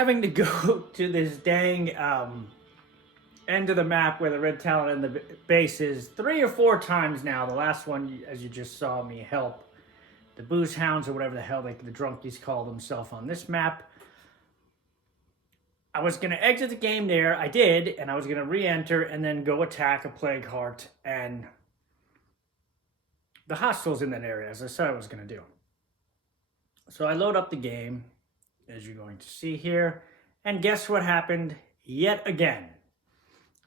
having to go to this dang end of the map where the red talent and the base is 3 or 4 times now. The last one, as you just saw me help the booze hounds or whatever the hell the drunkies call themselves on this map. I was going to exit the game there. I did, and I was going to re-enter and then go attack a plague heart and the hostiles in that area, as I said I was going to do. So I load up the game, as you're going to see here, and guess what happened yet again?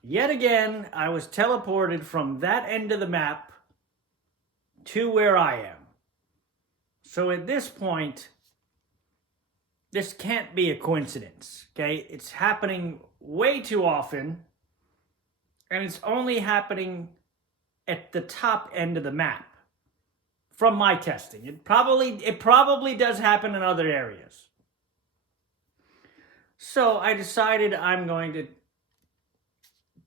Yet again, I was teleported from that end of the map to where I am. So at this point, this can't be a coincidence, okay? It's happening way too often, and it's only happening at the top end of the map. From my testing, it probably does happen in other areas. So I decided I'm going to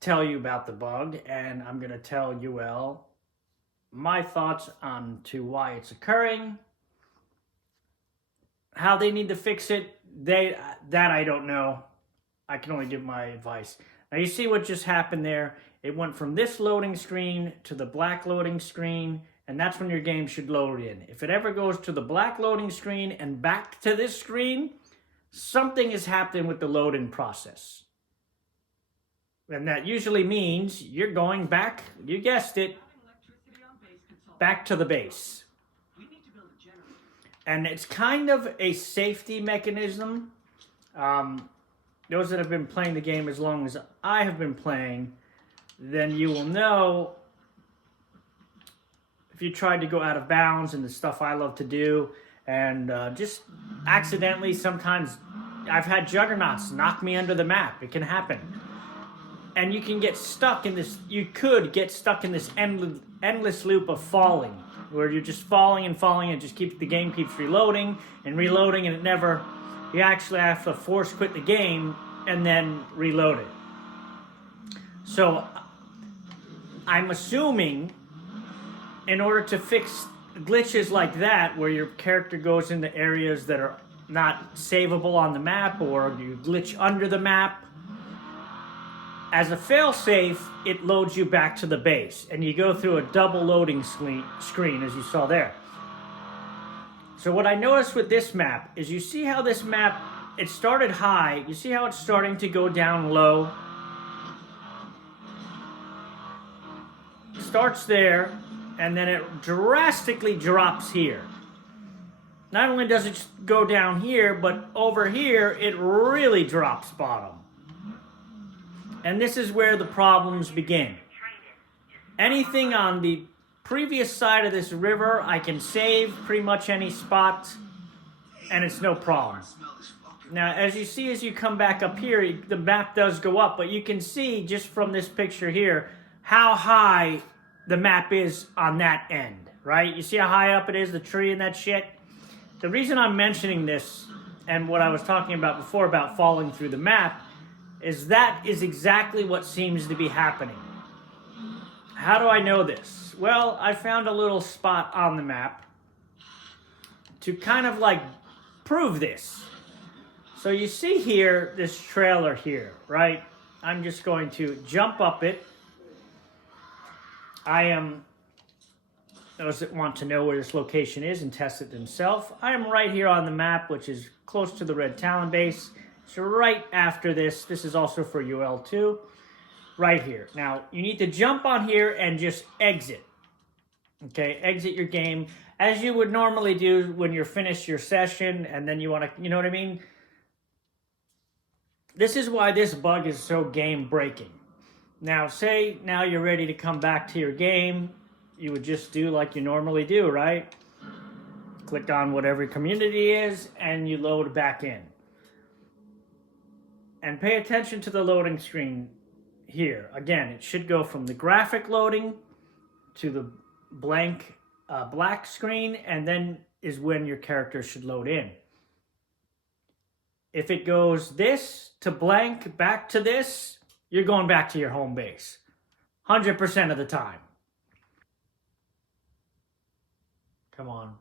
tell you about the bug, and I'm going to tell UL my thoughts on to why it's occurring, how they need to fix it. That I don't know. I can only give my advice. Now you see what just happened there. It went from this loading screen to the black loading screen, and that's when your game should load in. If it ever goes to the black loading screen and back to this screen, something is happening with the load-in process. And that usually means you're going back, you guessed it, back to the base. And it's kind of a safety mechanism. Those that have been playing the game as long as I have been playing, then you will know if you tried to go out of bounds and the stuff I love to do, and just accidentally, sometimes I've had juggernauts knock me under the map. It can happen. And you can get stuck in this, you could get stuck in this endless loop of falling, where you're just falling and falling, and the game keeps reloading, and it never, you actually have to force quit the game and then reload it. So I'm assuming in order to fix glitches like that, where your character goes into areas that are not savable on the map, or you glitch under the map, as a failsafe, it loads you back to the base, and you go through a double loading screen, as you saw there. So what I noticed with this map is, you see how this map, it started high, you see how it's starting to go down low? It starts there, and then it drastically drops here. Not only does it go down here, but over here, it really drops bottom. And this is where the problems begin. Anything on the previous side of this river, I can save pretty much any spot, and it's no problem. Now, as you see, as you come back up here, the map does go up, but you can see just from this picture here how high the map is on that end, right? You see how high up it is, the tree and that shit? The reason I'm mentioning this, and what I was talking about before about falling through the map, is that is exactly what seems to be happening. How do I know this? Well, I found a little spot on the map to kind of like prove this. So you see here, this trailer here, right? I'm just going to jump up it. Those that want to know where this location is and test it themselves, I am right here on the map, which is close to the red talon base. So right after this, this is also for UL2, right here. Now, you need to jump on here and just exit. Okay, exit your game, as you would normally do when you're finished your session, and then you want to, you know what I mean? This is why this bug is so game-breaking. Now, say now you're ready to come back to your game, you would just do like you normally do, right? Click on whatever community is, and you load back in. And pay attention to the loading screen here. Again, it should go from the graphic loading to the blank black screen, and then is when your character should load in. If it goes this to blank, back to this, you're going back to your home base. 100% of the time. Come on.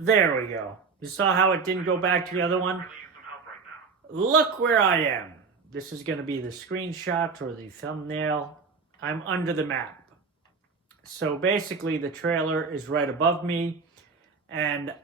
There we go. You saw how it didn't go back to the other one? Look where I am. This is going to be the screenshot or the thumbnail. I'm under the map. So basically the trailer is right above me and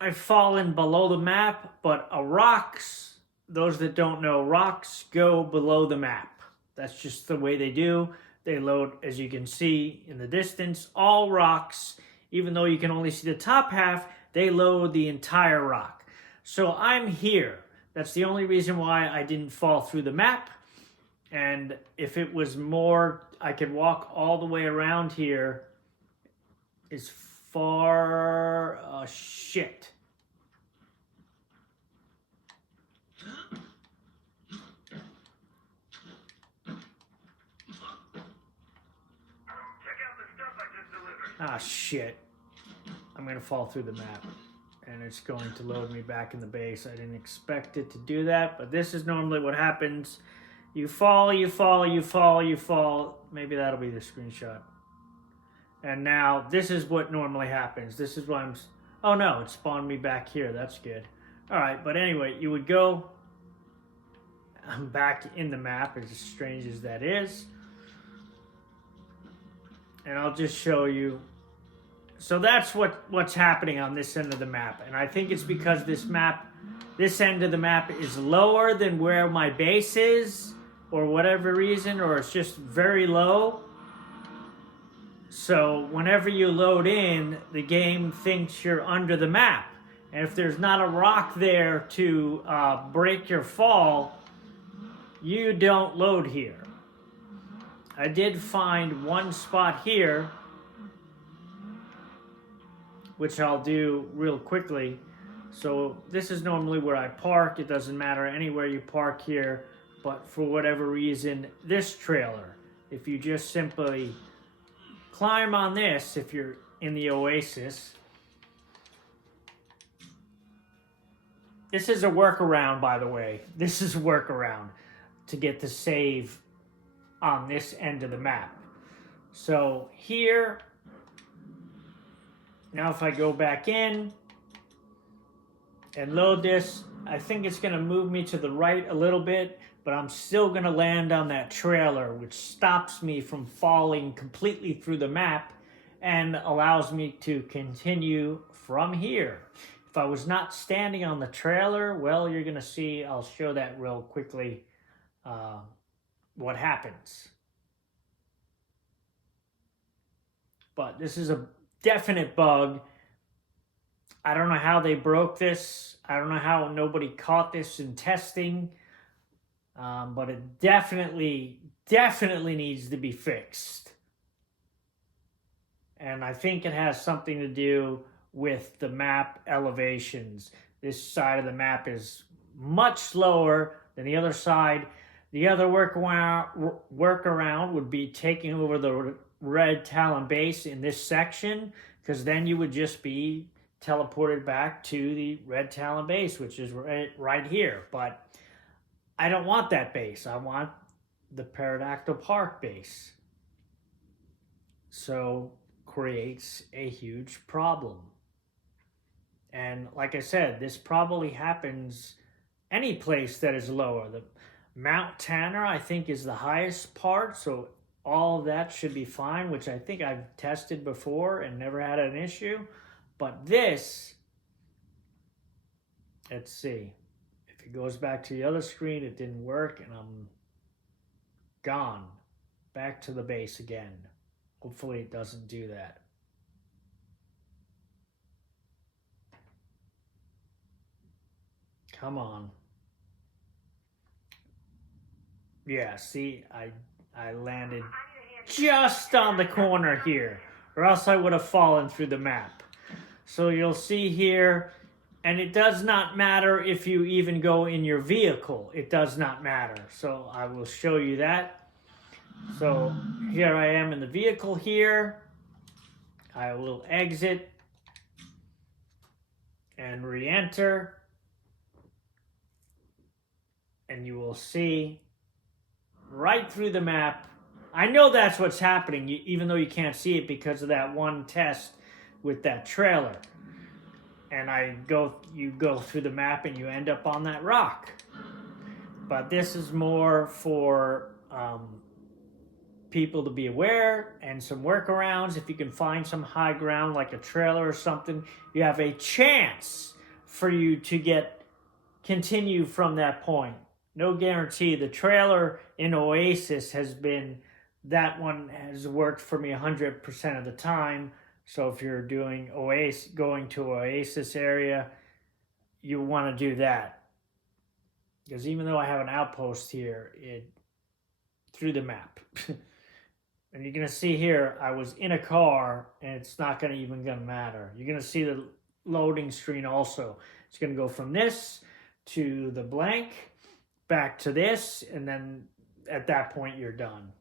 I've fallen below the map, but rocks, those that don't know, rocks go below the map. That's just the way they do. They load, as you can see in the distance, all rocks. Even though you can only see the top half, they load the entire rock. So I'm here. That's the only reason why I didn't fall through the map. And if it was more, I could walk all the way around here as far... shit. Ah, shit. I'm going to fall through the map. And it's going to load me back in the base. I didn't expect it to do that, but this is normally what happens. You fall, you fall, you fall, you fall. Maybe that'll be the screenshot. And now, this is what normally happens. This is why I'm... Oh no, it spawned me back here. That's good. Alright, but anyway, you would go... I'm back in the map, as strange as that is. And I'll just show you. So that's what's happening on this end of the map. And I think it's because this end of the map is lower than where my base is, or whatever reason, or it's just very low. So whenever you load in, the game thinks you're under the map. And if there's not a rock there to break your fall, you don't load here. I did find one spot here, which I'll do real quickly. So this is normally where I park. It doesn't matter anywhere you park here, but for whatever reason, this trailer, if you just simply climb on this, if you're in the Oasis, this is a workaround, by the way. This is a workaround to get the save on this end of the map. So here, now if I go back in and load this, I think it's going to move me to the right a little bit, but I'm still going to land on that trailer, which stops me from falling completely through the map and allows me to continue from here. If I was not standing on the trailer, well, you're going to see, I'll show that real quickly, what happens. But this is a definite bug. I don't know how they broke this. I don't know how nobody caught this in testing. But it definitely needs to be fixed. And I think it has something to do with the map elevations. This side of the map is much lower than the other side. The other workaround would be taking over the red talon base in this section, because then you would just be teleported back to the red talon base, which is right here. But I don't want that base. I want the Pterodactyl Park base. So creates a huge problem. And like I said, this probably happens any place that is lower. The Mount Tanner, I think, is the highest part, so all of that should be fine, which I think I've tested before and never had an issue. But this, let's see. If it goes back to the other screen, it didn't work, and I'm gone. Back to the base again. Hopefully it doesn't do that. Come on. Yeah, see, I landed just on the corner here, or else I would have fallen through the map. So you'll see here, and it does not matter if you even go in your vehicle. It does not matter. So I will show you that. So here I am in the vehicle here. I will exit and re-enter. And you will see right through the map. I know that's what's happening, even though you can't see it because of that one test with that trailer. And you go through the map and you end up on that rock. But this is more for people to be aware and some workarounds. If you can find some high ground like a trailer or something, you have a chance for you to continue from that point. No guarantee. The trailer in Oasis that one has worked for me 100% of the time. So if you're doing going to Oasis area, you want to do that. Because even though I have an outpost here, through the map. And you're going to see here, I was in a car, and it's not going to matter. You're going to see the loading screen also. It's going to go from this to the blank, back to this, and then at that point, you're done.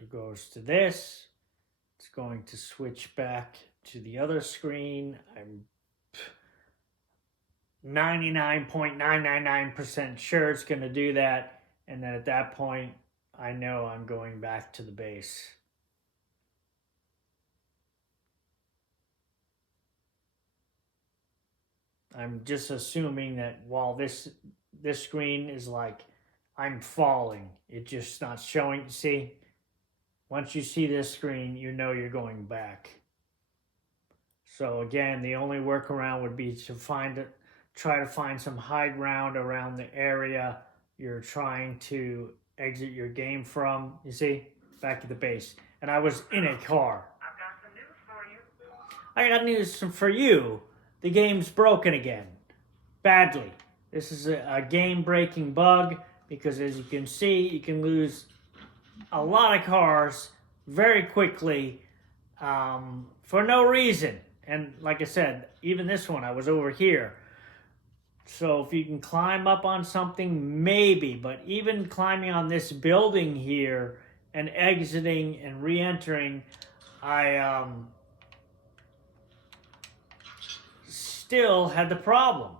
It goes to this. It's going to switch back to the other screen. I'm 99.999% sure it's going to do that. And then at that point, I know I'm going back to the base. I'm just assuming that while this screen is like I'm falling, it's just not showing. See, once you see this screen, you know you're going back. So again, the only workaround would be to try to find some high ground around the area you're trying to exit your game from. You see, back to the base. And I was in a car. I've got some news for you. I got news for you. The game's broken again. Badly. This is a game-breaking bug because as you can see, you can lose a lot of cars very quickly for no reason. And like I said, even this one, I was over here. So if you can climb up on something, maybe. But even climbing on this building here and exiting and re-entering, I still had the problem.